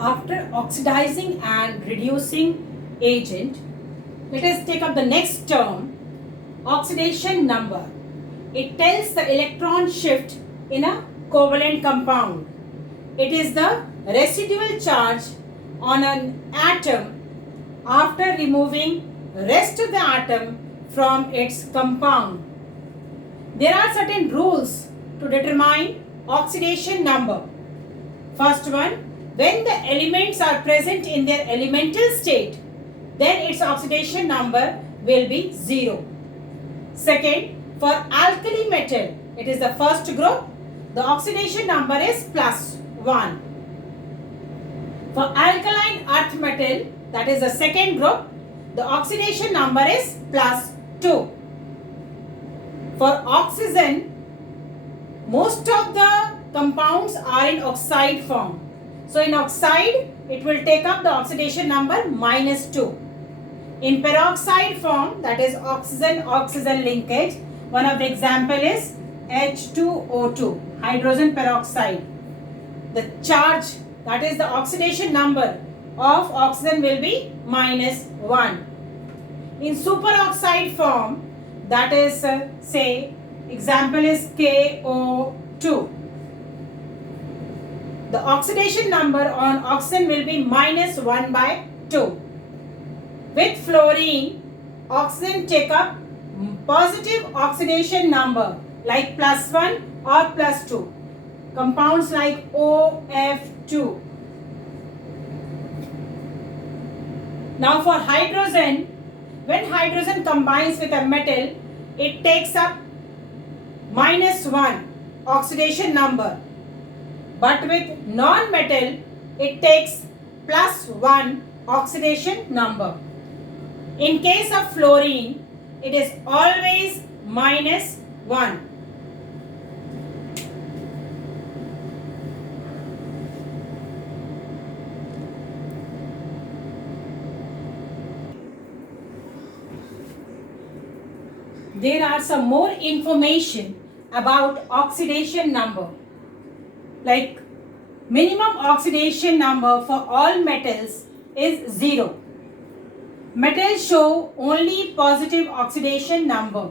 After oxidizing and reducing agent, let us take up the next term, oxidation number. It tells the electron shift in a covalent compound. It is the residual charge on an atom after removing rest of the atom from its compound. There are certain rules to determine oxidation number. First one, when the elements are present in their elemental state, then its oxidation number will be 0. Second, for alkali metal, it is the first group, the oxidation number is +1. For alkaline earth metal, that is the second group, the oxidation number is +2. For oxygen, most of the compounds are in oxide form. So in oxide, it will take up the oxidation number -2. In peroxide form, that is oxygen-oxygen linkage, one of the example is H2O2, hydrogen peroxide. The charge, that is the oxidation number of oxygen will be -1. In superoxide form, that is say example is KO2. The oxidation number on oxygen will be -1/2. With fluorine, oxygen take up positive oxidation number like +1 or +2. Compounds like OF2. Now for hydrogen, when hydrogen combines with a metal, it takes up -1 oxidation number. But with non-metal, it takes +1 oxidation number. In case of fluorine, it is always -1. There are some more information about oxidation number. Like minimum oxidation number for all metals is 0. Metals show only positive oxidation number.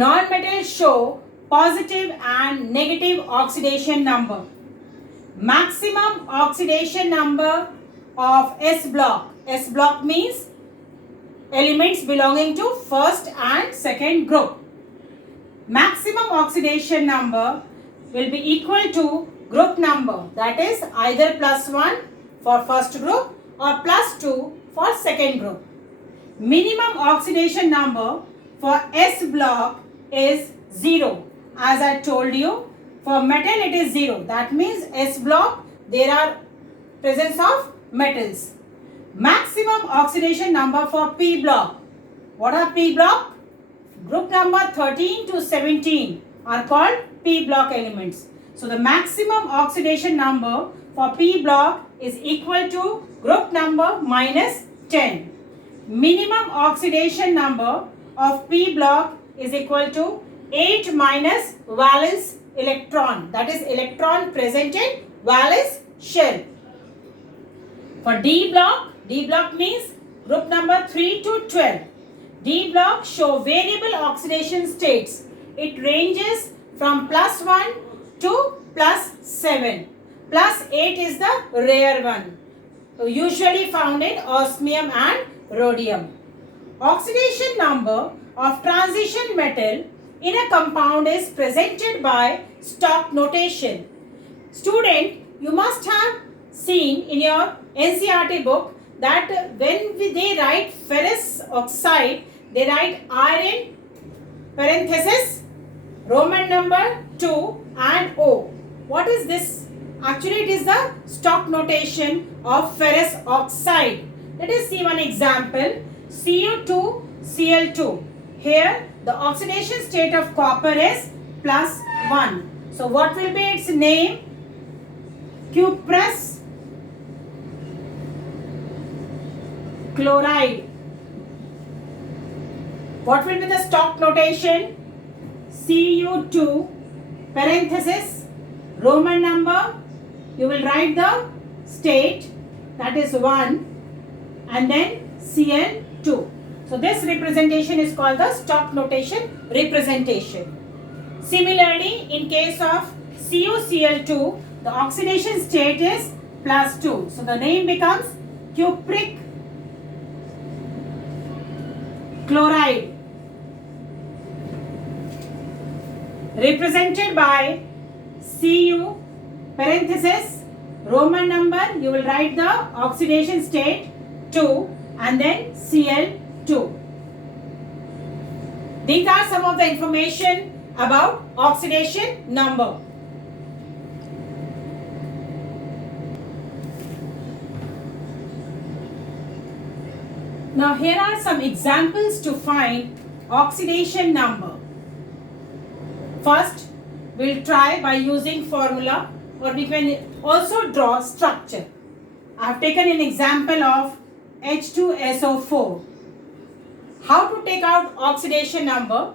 Non-metals show positive and negative oxidation number. Maximum oxidation number of S block. S block means elements belonging to first and second group. Maximum oxidation number will be equal to group number, that is either +1 for first group or +2 for second group. Minimum oxidation number for S block is 0. As I told you, for metal it is 0. That means S block there are presence of metals. Maximum oxidation number for P block. What are P block? Group number 13 to 17 are called P block elements. So the maximum oxidation number for P block is equal to group number -10. Minimum oxidation number of P block is equal to 8 minus valence electron. That is electron present in valence shell. For D block means group number 3 to 12. D block show variable oxidation states. It ranges from +1 to +7. +8 is the rare one, usually found in osmium and rhodium. Oxidation number of transition metal in a compound is presented by Stock notation. Student, you must have seen in your NCERT book that when they write ferrous oxide, they write iron parenthesis Roman number 2 and O. What is this? Actually, it is the Stock notation of ferrous oxide. Let us see one example. Cu2Cl2. Here, the oxidation state of copper is +1. So, what will be its name? Cuprous chloride. What will be the Stock notation? Cu2 parenthesis Roman number, you will write the state, that is 1, and then Cl2. So this representation is called the stock notation representation. Similarly, in case of CuCl2, the oxidation state is +2. So the name becomes cupric chloride, represented by Cu parenthesis Roman number. You will write the oxidation state 2 and then Cl2. These are some of the information about oxidation number. Now here are some examples to find oxidation number. First, we'll try by using formula, or we can also draw structure. I have taken an example of H2SO4. How to take out oxidation number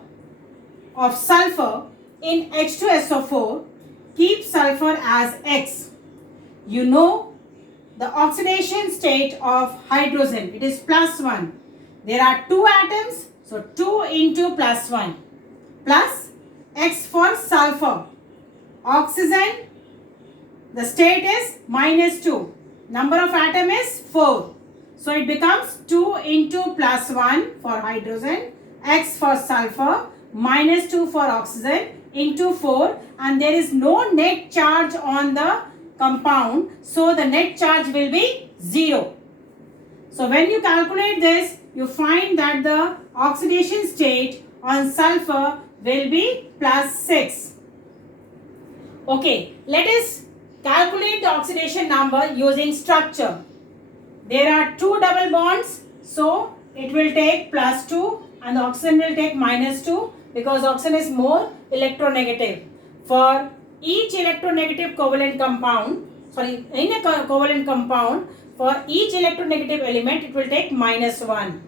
of sulfur in H2SO4? Keep sulfur as X. You know the oxidation state of hydrogen, it is +1. There are 2 atoms, so 2 into +1 plus X for sulfur. Oxygen, the state is -2. Number of atom is 4. So it becomes 2 into +1 for hydrogen, X for sulfur, -2 for oxygen into 4, and there is no net charge on the compound, so the net charge will be 0. So when you calculate this, you find that the oxidation state on sulfur will be +6. Okay, let us calculate the oxidation number using structure. There are 2 double bonds, so it will take +2 and the oxygen will take -2 because oxygen is more electronegative. For each electronegative covalent compound, in a covalent compound, for each electronegative element it will take -1.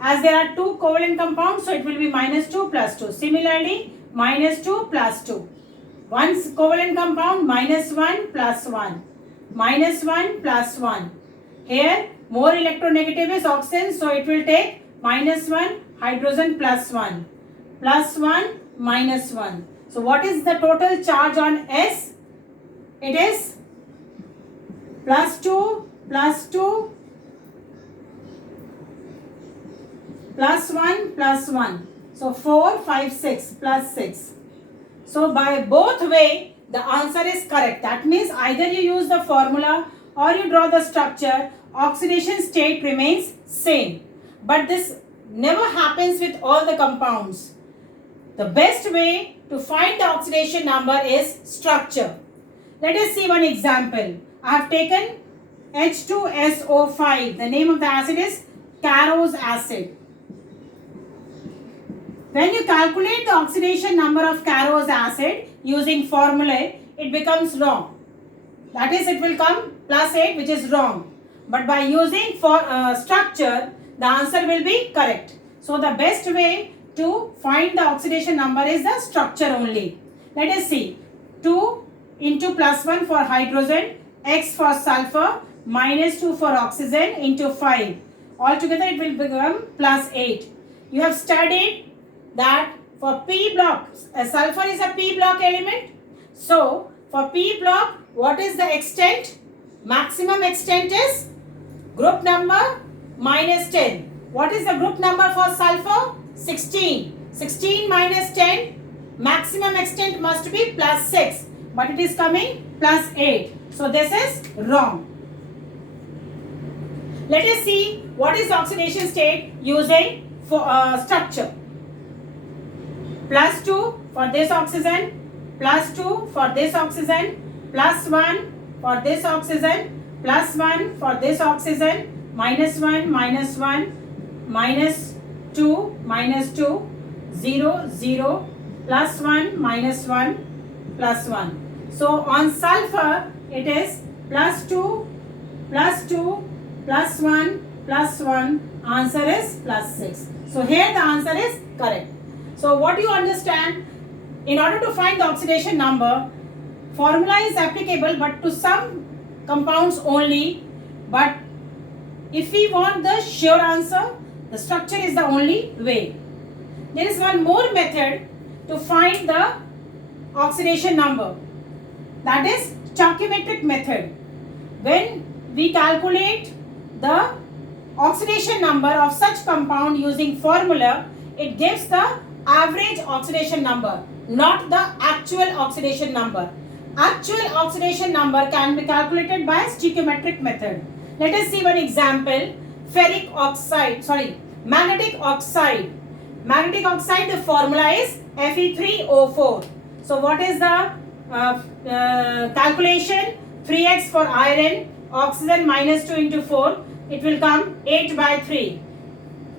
As there are 2 covalent compounds, so it will be -2 + 2. Similarly, -2 + 2. One covalent compound, -1 + 1. -1 + 1. Here, more electronegative is oxygen, so it will take -1, hydrogen +1. +1, -1. So what is the total charge on S? It is +2, +2, +1, +1. So 4, 5, 6, +6. So by both way, the answer is correct. That means either you use the formula or you draw the structure, oxidation state remains same. But this never happens with all the compounds. The best way to find the oxidation number is structure. Let us see one example. I have taken H2SO5. The name of the acid is Carros acid. When you calculate the oxidation number of Carros acid using formula, it becomes wrong. That is, it will come +8, which is wrong. But by using structure, the answer will be correct. So the best way to find the oxidation number is the structure only. Let us see. 2 into +1 for hydrogen, X for sulfur, -2 for oxygen into 5. Altogether it will become +8. You have studied that for P block, sulfur is a P block element. So for P block, what is the extent? Maximum extent is group number -10. What is the group number for sulfur? 16. 16 minus 10, maximum extent must be +6. But it is coming +8. So this is wrong. Let us see what is oxidation state using structure. +2 for this oxygen, +2 for this oxygen, +1 for this oxygen, +1 for this oxygen, -1, -1, -2, -2, 0, 0, +1, -1, +1. So on sulfur it is +2, +2, +1, +1. Answer is +6. So here the answer is correct. So what you understand? In order to find the oxidation number, formula is applicable, but to some compounds only, but if we want the sure answer, the structure is the only way. There is one more method to find the oxidation number, that is stoichiometric method. When we calculate the oxidation number of such compound using formula, it gives the average oxidation number, not the actual oxidation number. Actual oxidation number can be calculated by stoichiometric method. Let us see one example. Magnetic oxide. Magnetic oxide, the formula is Fe3O4. So what is the calculation? 3x for iron, oxygen minus 2 into 4, it will come 8 by 3.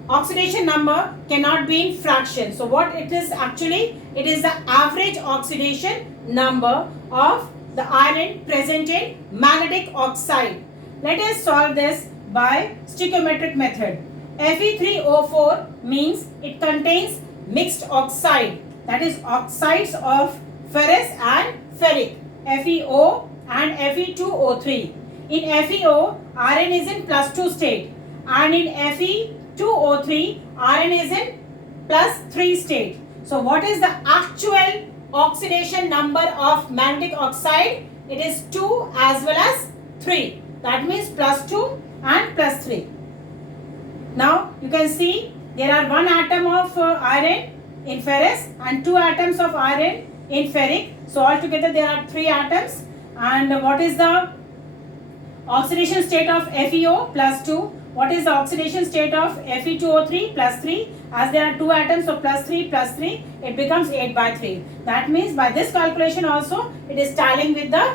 Oxidation number cannot be in fraction. So what it is actually? It is the average oxidation number of the iron present in magnetic oxide. Let us solve this by stoichiometric method. Fe3O4 means it contains mixed oxide, that is oxides of ferrous and ferric, FeO and Fe2O3. In FeO, iron is in +2 state, and in Fe2O3, iron is in +3 state. So what is the actual oxidation number of magnetic oxide? It is 2 as well as 3. That means +2 and +3. Now you can see there are 1 atom of iron in ferrous and 2 atoms of iron in ferric. So altogether there are 3 atoms. And what is the oxidation state of FeO? +2. What is the oxidation state of Fe2O3? +3. As there are 2 atoms, so +3 +3, it becomes 8 by 3. That means by this calculation also it is tallying with the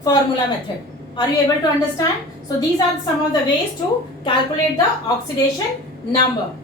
formula method. Are you able to understand? So these are some of the ways to calculate the oxidation number.